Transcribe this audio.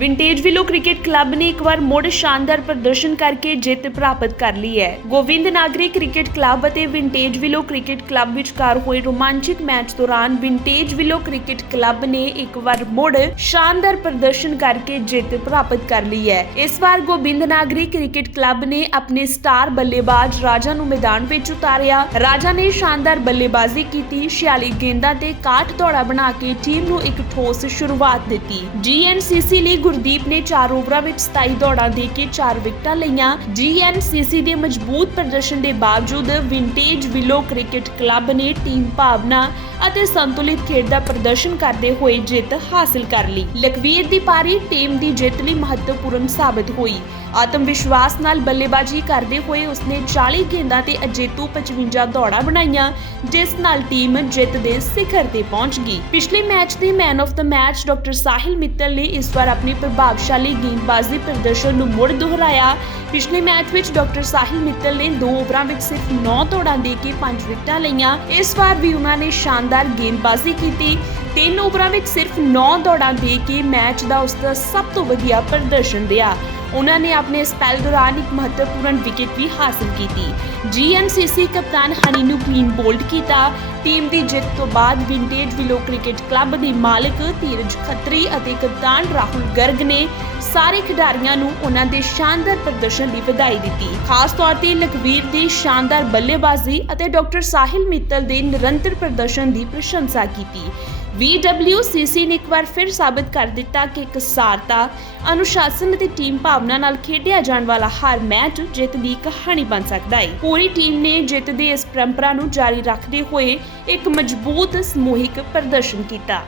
Vintage ਵਿਲੋ cricket club ਨੇ ਇੱਕ ਵਾਰ ਮੁੜ ਸ਼ਾਨਦਾਰ ਪ੍ਰਦਰਸ਼ਨ ਕਰਕੇ ਜਿੱਤ ਪ੍ਰਾਪਤ ਕਰ ਲਈ ਹੈ। ਗੋਬਿੰਦ ਨਾਗਰੀ ਕ੍ਰਿਕਟ ਕਲੱਬ ਅਤੇ ਵਿੰਟੇਜ ਵਿਲੋ ਕ੍ਰਿਕਟ ਕਲੱਬ ਵਿਚਕਾਰ ਹੋਏ ਰੋਮਾਂਚਕ ਮੈਚ ਦੌਰਾਨ ਵਿੰਟੇਜ ਵਿਲੋ ਕ੍ਰਿਕਟ ਕਲੱਬ ਨੇ ਇੱਕ ਵਾਰ ਮੁੜ ਸ਼ਾਨਦਾਰ ਪ੍ਰਦਰਸ਼ਨ ਕਰਕੇ ਜਿੱਤ ਪ੍ਰਾਪਤ ਕਰ ਲਈ ਹੈ। ਇਸ ਵਾਰ ਗੋਬਿੰਦ ਨਾਗਰੀ ਕ੍ਰਿਕਟ ਕਲੱਬ ਨੇ ਆਪਣੇ ਸਟਾਰ ਬੱਲੇਬਾਜ਼ ਰਾਜਾ ਨੂੰ ਮੈਦਾਨ ਵਿੱਚ ਉਤਾਰਿਆ। ਰਾਜਾ ਨੇ ਸ਼ਾਨਦਾਰ ਬੱਲੇਬਾਜ਼ੀ ਕੀਤੀ 46 ਗੇਂਦਾਂ ਤੇ 61 ਦੌੜਾਂ ਬਣਾ ਕੇ ਟੀਮ ਨੂੰ ਇੱਕ ਠੋਸ ਸ਼ੁਰੂਆਤ ਦਿੱਤੀ। ਜੀਐਨਸੀਸੀ ਲਈ ਗੁਰਦੀਪ ਨੇ 4 ਓਵਰਾਂ ਵਿੱਚ 27 ਦੌੜਾਂ ਦੇ ਕੇ 4 ਵਿਕਟਾਂ ਲਈਆਂ। ਜੀਐਨਸੀਸੀ ਦੇ ਮਜ਼ਬੂਤ ਪ੍ਰਦਰਸ਼ਨ ਦੇ ਬਾਵਜੂਦ ਵਿੰਟੇਜ ਵਿਲੋ ਕ੍ਰਿਕਟ ਕਲੱਬ ਨੇ ਟੀਮ ਭਾਵਨਾ ਅਤੇ ਸੰਤੁਲਿਤ ਖੇਡ ਦਾ ਪ੍ਰਦਰਸ਼ਨ ਕਰਦੇ ਹੋਏ ਜਿੱਤ ਹਾਸਲ ਕਰ ਲਈ। ਲਖਵੀਰ ਦੀ ਪਾਰੀ ਟੀਮ ਦੀ ਜਿੱਤ ਲਈ ਮਹੱਤਵਪੂਰਨ ਸਾਬਤ ਹੋਈ। ਆਤਮ ਵਿਸ਼ਵਾਸ ਨਾਲ ਬੱਲੇਬਾਜ਼ੀ ਕਰਦੇ ਹੋਏ ਉਸਨੇ 40 ਗੇਂਦਾਂ ਤੇ ਅਜੇਤੂ 55 ਦੌੜਾਂ ਬਣਾਈਆਂ, ਜਿਸ ਨਾਲ ਟੀਮ ਜਿੱਤ ਦੇ ਸਿਖਰ ਤੇ ਪਹੁੰਚ ਗਈ। ਪਿਛਲੇ ਮੈਚ ਦੇ man of the match doctor Sahil Mittal ਨੇ ਇਸ ਵਾਰ ਆਪਣੀ ਪ੍ਰਭਾਵਸ਼ਾਲੀ ਗੇਂਦਬਾਜ਼ੀ ਪ੍ਰਦਰਸ਼ਨ ਨੂੰ ਮੁੜ ਦੁਹਰਾਇਆ। ਪਿਛਲੇ ਮੈਚ ਵਿੱਚ ਡਾਕਟਰ ਸਾਹਿਲ ਮਿੱਤਲ ਨੇ 2 ਓਵਰਾਂ ਵਿੱਚ ਸਿਰਫ 9 ਦੌੜਾਂ ਦੇ ਕੇ 5 ਵਿਕਟਾਂ ਲਈਆਂ। ਇਸ ਵਾਰ ਵੀ ਉਹਨਾਂ ਨੇ ਸ਼ਾਨਦਾਰ ਗੇਂਦਬਾਜ਼ੀ ਕੀਤੀ। 3 ਓਵਰਾਂ ਵਿੱਚ ਸਿਰਫ 9 ਦੌੜਾਂ ਦੇ ਕੇ ਮੈਚ ਦਾ ਉਸ ਦਾ ਸਭ ਤੋਂ ਵਧੀਆ ਪ੍ਰਦਰਸ਼ਨ ਦਿਆ ਉਹਨਾਂ ਨੇ ਆਪਣੇ ਸਪੈਲ ਦੌਰਾਨ ਇੱਕ ਮਹੱਤਵਪੂਰਨ ਵਿਕਟ ਵੀ ਹਾਸਲ ਕੀਤੀ। ਜੀਐਨਸੀਸੀ ਕਪਤਾਨ ਹਨੀ ਨੂੰ ਕਲੀਨ ਬੋਲਡ ਕੀਤਾ। ਟੀਮ ਦੀ ਜਿੱਤ ਤੋਂ ਬਾਅਦ ਵਿੰਟੇਜ ਵਿਲੋ ਕ੍ਰਿਕਟ ਕਲੱਬ ਦੇ ਮਾਲਕ ਧੀਰਜ ਖੱਤਰੀ ਅਤੇ ਕਪਤਾਨ ਰਾਹੁਲ ਗਰਗ ਨੇ ਸਾਰੇ ਖਿਡਾਰੀਆਂ ਨੂੰ ਉਹਨਾਂ ਦੇ ਸ਼ਾਨਦਾਰ ਪ੍ਰਦਰਸ਼ਨ ਦੀ ਵਧਾਈ ਦਿੱਤੀ। ਖਾਸ ਤੌਰ ਤੇ ਲਖਵੀਰ ਦੀ ਸ਼ਾਨਦਾਰ ਬੱਲੇਬਾਜ਼ੀ ਅਤੇ ਡਾਕਟਰ ਸਾਹਿਲ ਮਿੱਤਲ ਦੇ ਨਿਰੰਤਰ ਪ੍ਰਦਰਸ਼ਨ ਦੀ ਪ੍ਰਸ਼ੰਸਾ ਕੀਤੀ। VWCC ਨੇ ਇੱਕ ਵਾਰ ਫਿਰ ਸਾਬਤ ਕਰ ਦਿੱਤਾ ਕਿ ਇਕਸਾਰਤਾ ਅਨੁਸ਼ਾਸਨ ਅਤੇ ਟੀਮ ਭਾਵਨਾ ਨਾਲ ਖੇਡਿਆ ਜਾਣ ਵਾਲਾ ਹਰ ਮੈਚ ਜਿੱਤ ਦੀ ਕਹਾਣੀ ਬਣ ਸਕਦਾ ਹੈ ਪੂਰੀ ਟੀਮ ਨੇ ਜਿੱਤ ਦੀ ਇਸ ਪਰੰਪਰਾ ਨੂੰ ਜਾਰੀ ਰੱਖਦੇ ਹੋਏ ਇੱਕ ਮਜ਼ਬੂਤ ਸਮੂਹਿਕ ਪ੍ਰਦਰਸ਼ਨ ਕੀਤਾ।